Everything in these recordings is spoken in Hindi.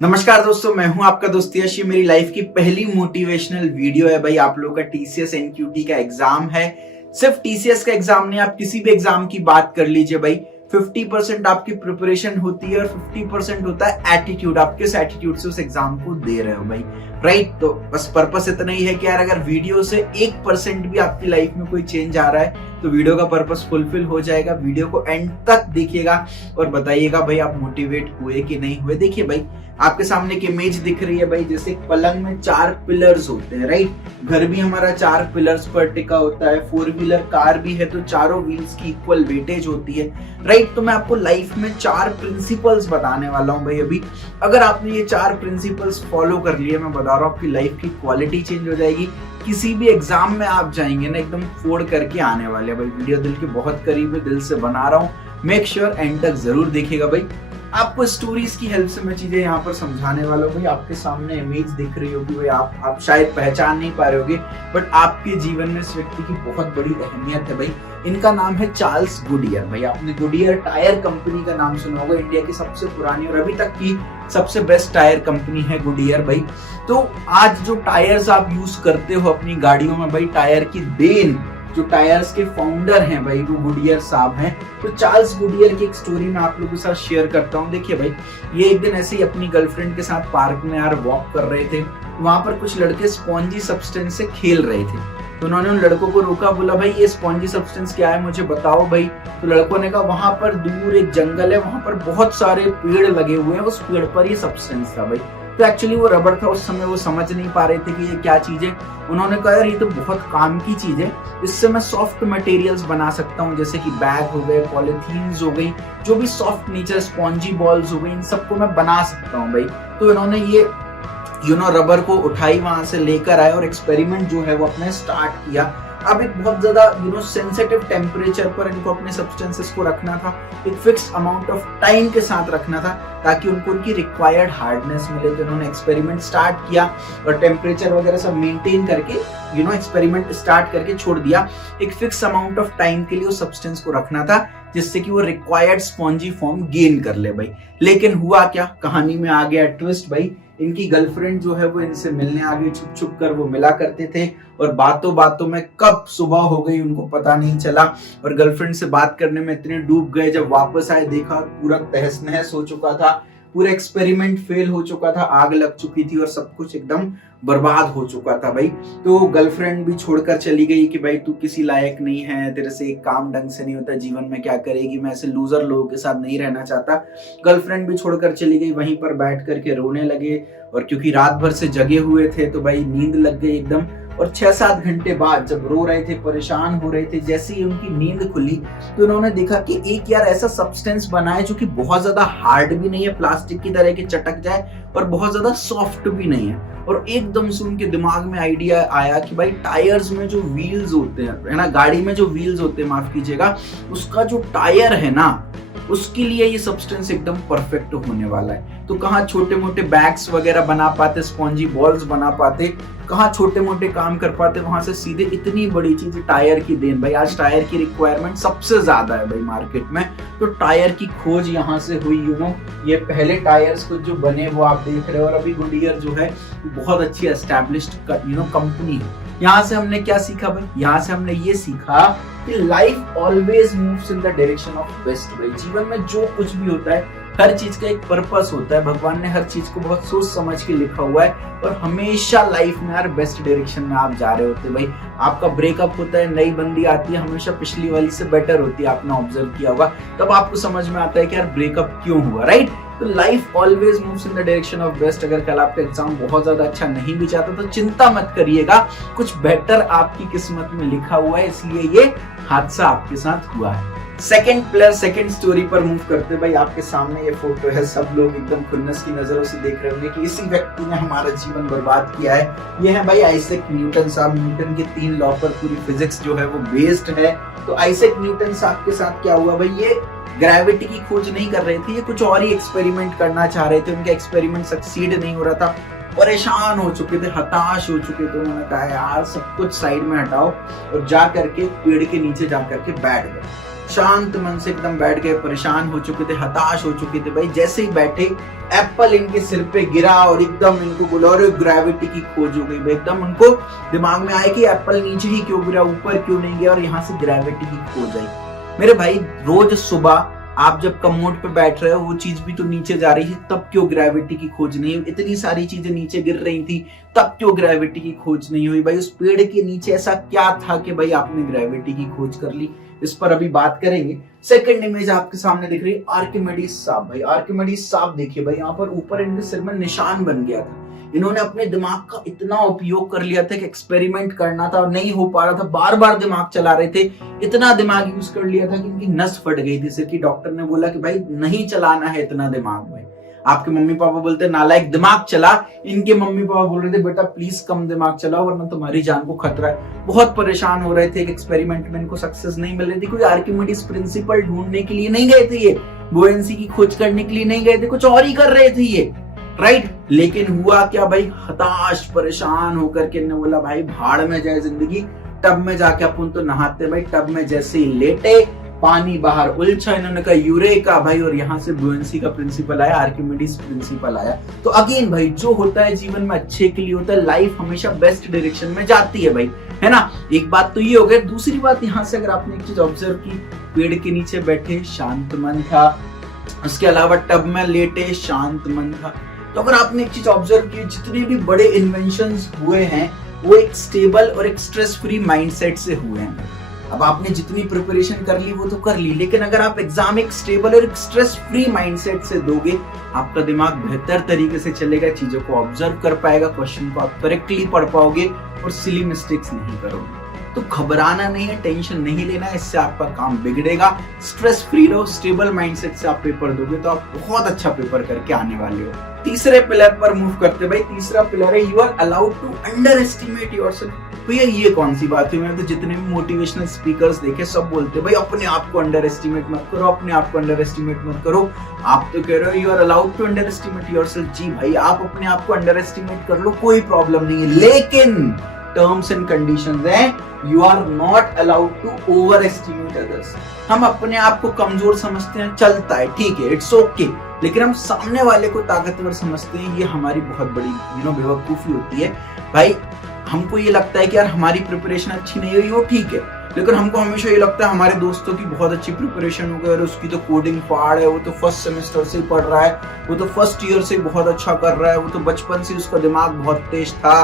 नमस्कार दोस्तों, मैं हूं आपका दोस्त यश। ये मेरी लाइफ की पहली मोटिवेशनल वीडियो है भाई। आप लोगों का टीसीएस एनक्यूटी का एग्जाम है। सिर्फ टीसीएस का एग्जाम नहीं, आप किसी भी एग्जाम की बात कर लीजिए भाई। 50% आपकी प्रिपरेशन होती है और 50% होता है एटीट्यूड। आप किस एटीट्यूड से उस एग्जाम को दे रहे हो भाई, राइट। तो बस पर्पस इतना ही है कि यार अगर वीडियो से 1% भी आपकी लाइफ में कोई चेंज आ रहा है तो वीडियो का पर्पस फुलफिल हो जाएगा। वीडियो को एंड तक देखिएगा और बताइएगा भाई आप मोटिवेट हुए कि नहीं हुए। देखिए भाई, आपके सामने एक इमेज दिख रही है भाई, जैसे पलंग में 4 पिलर्स होते हैं, राइट। घर भी हमारा 4 पिलर्स पर टिका होता है। 4 व्हीलर कार भी है तो चारों व्हील्स की इक्वल वेटेज होती है, राइट। तो मैं आपको लाइफ में 4 प्रिंसिपल्स बताने वाला हूं भाई अभी। अगर आपने ये 4 प्रिंसिपल्स फॉलो कर लिए, मैं बता रहा हूं आपकी लाइफ की क्वालिटी चेंज हो जाएगी। किसी भी एग्जाम में आप जाएंगे ना, एकदम फोड़ करके आने वाले भाई। वीडियो दिल के बहुत करीब है, दिल से बना रहा हूं। मेक श्योर एंड तक जरूर देखिएगा भाई। आपको स्टोरीज की हेल्प से मैं चीजें यहाँ पर समझाने वाला हूँ भाई। आपके सामने इमेज दिख रही होगी भाई, आप शायद पहचान नहीं पा रहे होगे, बट आपके जीवन में इस व्यक्ति की बहुत बड़ी अहमियत है भाई। इनका नाम है चार्ल्स गुडियर भाई। आपने गुडियर टायर कंपनी का नाम सुना होगा। इंडिया की सबसे पुरानी और अभी तक की सबसे बेस्ट टायर कंपनी है गुडियर भाई। तो आज जो टायर्स आप यूज करते हो अपनी गाड़ियों में भाई, टायर की देन जो टायर्स के फाउंडर हैं भाई, वो गुडियर साहब हैं। तो चार्ल्स गुडियर की एक स्टोरी मैं आप लोगों के साथ शेयर करता हूँ। देखिए भाई, ये एक दिन ऐसे ही अपनी गर्लफ्रेंड के साथ पार्क में यार वॉक कर रहे थे। वहां पर कुछ लड़के स्पॉन्जी सब्सटेंस से खेल रहे थे। तो उन्होंने उन लड़कों को रोका, बोला भाई ये स्पॉन्जी सब्सटेंस क्या है, मुझे बताओ भाई। तो लड़कों ने कहा वहां पर दूर एक जंगल है, वहां पर बहुत सारे पेड़ लगे हुए हैं, उस पेड़ पर ये सब्सटेंस था भाई। तो एक्चुअली वो रबड़ था। उस समय वो समझ नहीं पा रहे थे कि ये क्या चीज है। उन्होंने कहा यार ये तो बहुत काम की चीज है, इससे मैं सॉफ्ट मटेरियल्स बना सकता हूँ, जैसे कि बैग हो गए, पॉलिथीन्स हो गई, जो भी सॉफ्ट नेचर, स्पॉन्जी बॉल्स हो गई, इन सबको मैं बना सकता हूँ भाई। तो इन्होंने ये रबर को उठाई, वहां से लेकर आए और एक्सपेरिमेंट जो है वो अपने स्टार्ट किया। अब एक बहुत ज्यादा सेंसिटिव टेम्परेचर पर इनको अपने सब्सटेंसेस को रखना था, एक फिक्स अमाउंट ऑफ टाइम के साथ रखना था ताकि उनको उनकी रिक्वायर्ड हार्डनेस मिले। तो इन्होंने एक्सपेरिमेंट स्टार्ट किया और टेम्परेचर वगैरह सब मेंटेन करके एक्सपेरिमेंट स्टार्ट करके छोड़ दिया। एक फिक्स अमाउंट ऑफ टाइम के लिए उस सब्सटेंस को रखना था जिससे कि वो रिक्वायर्ड स्पॉन्जी फॉर्म गेन कर ले भाई। लेकिन हुआ क्या, कहानी में आ गया ट्विस्ट भाई। इनकी गर्लफ्रेंड जो है वो इनसे मिलने आ गई, छुप छुप कर वो मिला करते थे और बातों बातों में कब सुबह हो गई उनको पता नहीं चला। और गर्लफ्रेंड से बात करने में इतने डूब गए, जब वापस आए देखा पूरा तहस नहस हो चुका था, पूरा एक्सपेरिमेंट फेल हो चुका था, आग लग चुकी थी और सब कुछ एकदम बर्बाद हो चुका था भाई। तो गर्लफ्रेंड भी छोड़कर चली गई कि भाई तू किसी लायक नहीं है, तेरे से एक काम ढंग से नहीं होता, जीवन में क्या करेगी, मैं ऐसे लूजर लोगों के साथ नहीं रहना चाहता। गर्लफ्रेंड भी छोड़कर चली गई। वहीं पर बैठ करके रोने लगे और क्योंकि रात भर से जगे हुए थे तो भाई नींद लग गई एकदम। और 6-7 घंटे बाद जब रो रहे थे, परेशान हो रहे थे, जैसे ही उनकी नींद खुली तो उन्होंने देखा कि एक यार ऐसा सब्सटेंस बना है जो कि बहुत ज्यादा हार्ड भी नहीं है, प्लास्टिक की तरह के चटक जाए, और बहुत ज्यादा सॉफ्ट भी नहीं है। और एकदम से उनके दिमाग में आइडिया आया कि भाई टायर्स में जो व्हील्स होते हैं, है ना, गाड़ी में जो व्हील्स होते हैं, माफ कीजिएगा, उसका जो टायर है ना, उसके लिए ये सब्सटेंस एकदम परफेक्ट होने वाला है। तो कहाँ छोटे मोटे बैग्स वगैरह बना पाते, स्पॉन्जी बॉल्स बना पाते, कहाँ छोटे मोटे काम कर पाते, वहां से सीधे इतनी बड़ी चीज टायर की देन भाई। आज टायर की रिक्वायरमेंट सबसे ज्यादा है भाई मार्केट में, तो टायर की खोज यहाँ से हुई। ये पहले टायर्स कुछ जो बने वो आप देख रहे हो। और अभी गुडियर जो है बहुत अच्छी एस्टैब्लिश्ड कंपनी है। यहाँ से हमने क्या सीखा भाई, यहाँ से हमने ये सीखा कि life always moves in the direction of best भाई। जीवन में जो कुछ भी होता है, हर चीज का एक पर्पस होता है। भगवान ने हर चीज को बहुत सोच समझ के लिखा हुआ है और हमेशा लाइफ में यार बेस्ट डायरेक्शन में आप जा रहे होते भाई। आपका ब्रेकअप होता है, नई बंदी आती है, हमेशा पिछली वाली से बेटर होती है, आपने ऑब्जर्व किया होगा। तब आपको समझ में आता है कि यार ब्रेकअप क्यों हुआ, राइट। तो life always moves in the direction of best. अगर कल आपका एग्जाम बहुत ज्यादा अच्छा नहीं भी जाता तो चिंता मत करिएगा, कुछ बेटर आपकी किस्मत में लिखा हुआ है, इसलिए ये हादसा आपके साथ हुआ है। सेकंड स्टोरी पर मूव करते भाई। आपके सामने ये फोटो है, सब लोग एकदम खुन्नस की नजरों से देख रहे होंगे कि इसी व्यक्ति ने हमारा जीवन बर्बाद किया है। ये है भाई आइजैक न्यूटन साहब। न्यूटन के 3 लॉ पर पूरी फिजिक्स जो है वो बेस्ड है। तो आइजैक न्यूटन साहब के साथ क्या हुआ भाई, ये ग्रेविटी की खोज नहीं कर रहे थे, ये कुछ और ही एक्सपेरिमेंट करना चाह रहे थे। उनका एक्सपेरिमेंट सक्सीड नहीं हो रहा था, परेशान हो चुके थे, हताश हो चुके थे। उन्होंने कहा यार सब कुछ साइड में हटाओ और जा करके पेड़ के नीचे जा करके बैठ गए। शांत मन से एकदम बैठ गए, परेशान हो चुके थे, हताश हो चुके थे भाई। जैसे ही बैठे एप्पल इनके सिर पे गिरा और एकदम इनको बोला अरे ग्रेविटी की खोज हो गई भाई। एकदम उनको दिमाग में आया कि एप्पल नीचे ही क्यों गिरा, ऊपर क्यों नहीं गया, और यहाँ से ग्रेविटी की खोज आई। मेरे भाई रोज सुबह आप जब कमोड पे बैठ रहे हो वो चीज भी तो नीचे जा रही है, तब क्यों ग्रेविटी की खोज नहीं हुई? इतनी सारी चीजें नीचे गिर रही थी, तब क्यों ग्रेविटी की खोज नहीं हुई? भाई उस पेड़ के नीचे ऐसा क्या था कि भाई आपने ग्रेविटी की खोज कर ली? इस पर अभी बात करेंगे। सेकंड इमेज आपके सामने दिख रही है आर्किमिडीज सांप। भाई आर्किमिडीज सांप देखिए भाई, यहाँ पर ऊपर इनके सिर में निशान बन गया था। इन्होंने अपने दिमाग का इतना उपयोग कर लिया था कि एक्सपेरिमेंट करना था और नहीं हो पा रहा था, बार बार दिमाग चला रहे थे, इतना दिमाग यूज कर लिया था कि इनकी नस फट गई थी सिर की। डॉक्टर ने बोला कि भाई नहीं चलाना है इतना दिमाग में। आपके मम्मी पापा बोलते नालायक दिमाग चला, इनके मम्मी पापा बोल रहे थे बेटा प्लीज कम दिमाग चलाओ वरना तुम्हारी जान को खतरा है। बहुत परेशान हो रहे थे, एक एक्सपेरिमेंट में इनको सक्सेस नहीं मिल रही थी। कोई आर्किमिडीज प्रिंसिपल ढूंढने के लिए नहीं गए थे ये, बुओयंसी की खोज करने के लिए नहीं गए थे, कुछ और ही कर रहे थे ये, राइट। लेकिन हुआ क्या भाई, हताश परेशान होकर के इन्होंने बोला भाई भाड़ में जाए जिंदगी, टब में जाके अपन तो नहाते। भाई टब में जैसे ही लेटे पानी बाहर उलझा, इन्होंने कहा यूरेका भाई, और यहाँ से बुओयंसी का प्रिंसिपल आया, आर्किमिडीज प्रिंसिपल आया। तो अगेन भाई जो होता है जीवन में अच्छे के लिए होता है, लाइफ हमेशा बेस्ट डायरेक्शन में जाती है भाई, है ना। एक बात तो ये हो गई। दूसरी बात यहाँ से अगर आपने एक चीज ऑब्जर्व की, पेड़ के नीचे बैठे शांत मन था, उसके अलावा टब में लेटे शांत मन था। तो अगर आपने एक चीज ऑब्जर्व की, जितने भी बड़े इन्वेंशंस हुए हैं वो एक स्टेबल और एक स्ट्रेस फ्री माइंडसेट से हुए हैं। अब आपने जितनी प्रिपरेशन कर ली वो तो कर ली, लेकिन अगर आप एग्जाम एक स्टेबल और एक स्ट्रेस फ्री माइंडसेट से दोगे, आपका दिमाग बेहतर तरीके से चलेगा, चीजों को ऑब्जर्व कर पाएगा, क्वेश्चन को आप करेक्टली पढ़ पाओगे और सिली मिस्टेक्स नहीं करोगे। तो घबराना नहीं है, टेंशन नहीं लेना है, इससे आपका काम बिगड़ेगा। स्ट्रेस फ्री रहो, स्टेबल माइंडसेट से आप पेपर दोगे तो आप बहुत अच्छा पेपर करके आने वाले हो। तीसरे पिलर पर मूव करते भाई। तीसरा पिलर है you are allowed to underestimate yourself. भैया ये कौन सी बात है? मैंने तो जितने भी मोटिवेशनल स्पीकर्स देखे सब बोलते भाई अपने आप को अंडर एस्टिमेट मत करो, अपने आप को अंडर एस्टिमेट मत करो। आप तो कह रहे हो you are allowed to underestimate yourself. जी भाई आप अपने आप को अंडर एस्टिमेट कर लो, कोई प्रॉब्लम नहीं है, लेकिन टर्म्स एंड कंडीशंस हैं, you are not allowed to overestimate others. हम अपने आप को कमजोर समझते हैं, चलता है, ठीक है, इट्स ओके, लेकिन हम सामने वाले को ताकतवर समझते हैं, ये हमारी बहुत बड़ी बेवकूफी होती है भाई। हमको ये लगता है कि यार हमारी प्रिपरेशन अच्छी नहीं हुई, वो ठीक है, लेकिन हमको हमेशा ये लगता है हमारे दोस्तों की बहुत अच्छी प्रिपरेशन हो गई और उसकी तो कोडिंग फाड़ है, वो तो फर्स्ट सेमेस्टर से ही पढ़ रहा है, वो तो फर्स्ट ईयर से बहुत अच्छा कर रहा है, वो तो बचपन से उसका दिमाग बहुत तेज था,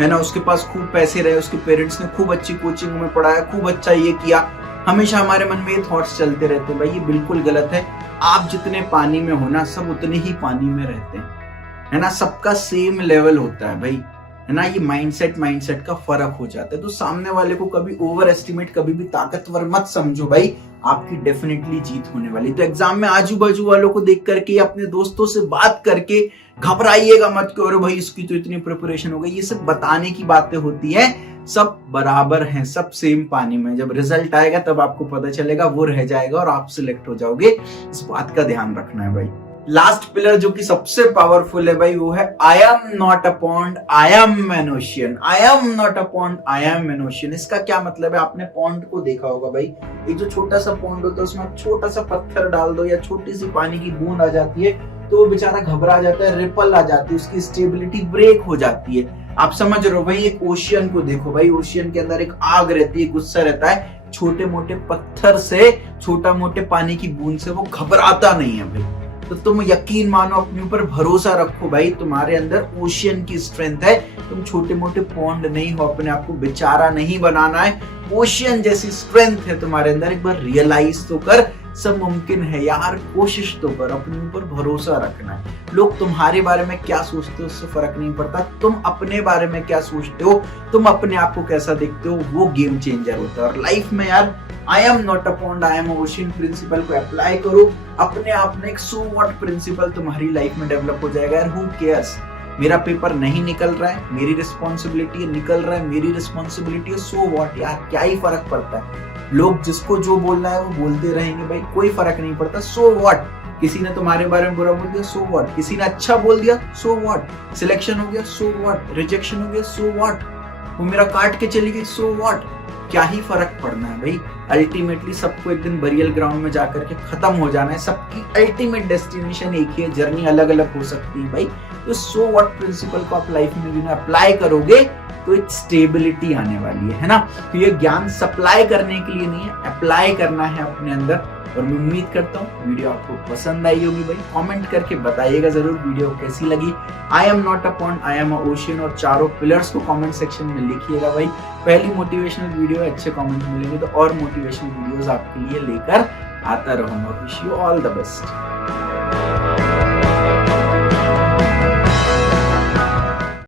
है ना, उसके पास खूब पैसे रहे, उसके पेरेंट्स ने खूब अच्छी कोचिंग में पढ़ाया, खूब अच्छा ये किया। हमेशा हमारे मन में ये थॉट्स चलते रहते हैं भाई, ये बिल्कुल गलत है। आप जितने पानी में हो ना, सब उतने ही पानी में रहते हैं, है ना, सबका सेम लेवल होता है भाई, है ना। ये माइंडसेट का फर्क हो जाता है। तो सामने वाले को कभी ओवर एस्टिमेट, कभी भी ताकतवर मत समझो भाई, आपकी डेफिनेटली जीत होने वाली। तो एग्जाम में आजू बाजू वालों को देख करके, अपने दोस्तों से बात करके घबराइएगा मत कि अरे भाई इसकी तो इतनी प्रिपरेशन हो गई। ये सब बताने की बातें होती है, सब बराबर हैं, सब सेम पानी में। जब रिजल्ट आएगा तब आपको पता चलेगा, वो रह जाएगा और आप सिलेक्ट हो जाओगे। इस बात का ध्यान रखना है भाई। लास्ट पिलर जो कि सबसे पावरफुल है भाई, वो है आई am not a pond, I M N ocean. I am not a pond, I M N ocean. इसका क्या मतलब है? आपने पॉन्ड को देखा होगा भाई, एक जो छोटा सा पॉन्ड होता है उसमें आप छोटा सा पत्थर डाल दो या छोटी सी पानी की बूंद आ जाती है तो वो बेचारा घबरा जाता है, रिपल आ जाती है, उसकी स्टेबिलिटी ब्रेक हो जाती है। आप समझ रहे हो भाई। एक ओशियन को देखो भाई, ओशियन के अंदर एक आग रहती है, गुस्सा रहता है, छोटे मोटे पत्थर से, छोटा मोटे पानी की बूंद से वो घबराता नहीं है भाई। तो तुम यकीन मानो, अपने ऊपर भरोसा रखो भाई, तुम्हारे अंदर ओशियन की स्ट्रेंथ है। तुम छोटे मोटे पॉन्ड नहीं हो, अपने आप को बेचारा नहीं बनाना है, ओशियन जैसी स्ट्रेंथ है तुम्हारे अंदर। एक बार रियलाइज तो कर, सब मुमकिन है यार, कोशिश तो कर, अपने ऊपर भरोसा रखना है। लोग तुम्हारे बारे में क्या सोचते हो उससे फर्क नहीं पड़ता, तुम अपने बारे में क्या सोचते हो, तुम अपने आप को कैसा देखते हो, वो गेम चेंजर होता है। और लाइफ में यार I am not a pond, I am ocean principle को अप्लाई करो अपने आप में। एक सो व्हाट प्रिंसिपल तुम्हारी लाइफ में डेवलप हो जाएगा। यार हु केयर्स, मेरा पेपर नहीं निकल रहा है, मेरी रिस्पॉन्सिबिलिटी है, निकल रहा है, मेरी रिस्पॉन्सिबिलिटी है, सो व्हाट यार, क्या ही फर्क पड़ता है। लोग जिसको जो बोलना है वो बोलते रहेंगे भाई, कोई फर्क नहीं पड़ता। सो व्हाट, किसी ने तुम्हारे बारे में बुरा बोल दिया, सो व्हाट, किसी ने अच्छा बोल दिया, सो व्हाट, सिलेक्शन हो गया, सो व्हाट, रिजेक्शन हो गया, सो व्हाट, वो मेरा काट के चली गई, सो व्हाट, क्या ही फर्क पड़ना है भाई। अल्टीमेटली सबको एक दिन बरियल ग्राउंड में जाकर के खत्म हो जाना है, सबकी अल्टीमेट डेस्टिनेशन एक ही है, जर्नी अलग अलग हो सकती है भाई। तो सो व्हाट प्रिंसिपल को आप लाइफ में अप्लाई करोगे तो एक स्टेबिलिटी आने वाली है ना। तो ये ज्ञान सप्लाई करने के लिए नहीं है, अप्लाई करना है अपने अंदर। और मैं उम्मीद करता हूँ वीडियो आपको पसंद आई होगी भाई। कमेंट करके बताइएगा जरूर वीडियो कैसी लगी। आई am not a pond, I am a ocean, और चारों पिलर्स को कमेंट सेक्शन में लिखिएगा भाई। पहली मोटिवेशनल वीडियो, अच्छे कमेंट मिलेंगे तो और मोटिवेशनल वीडियोस आपके लिए लेकर आता रहूंगा। Wish you all the best.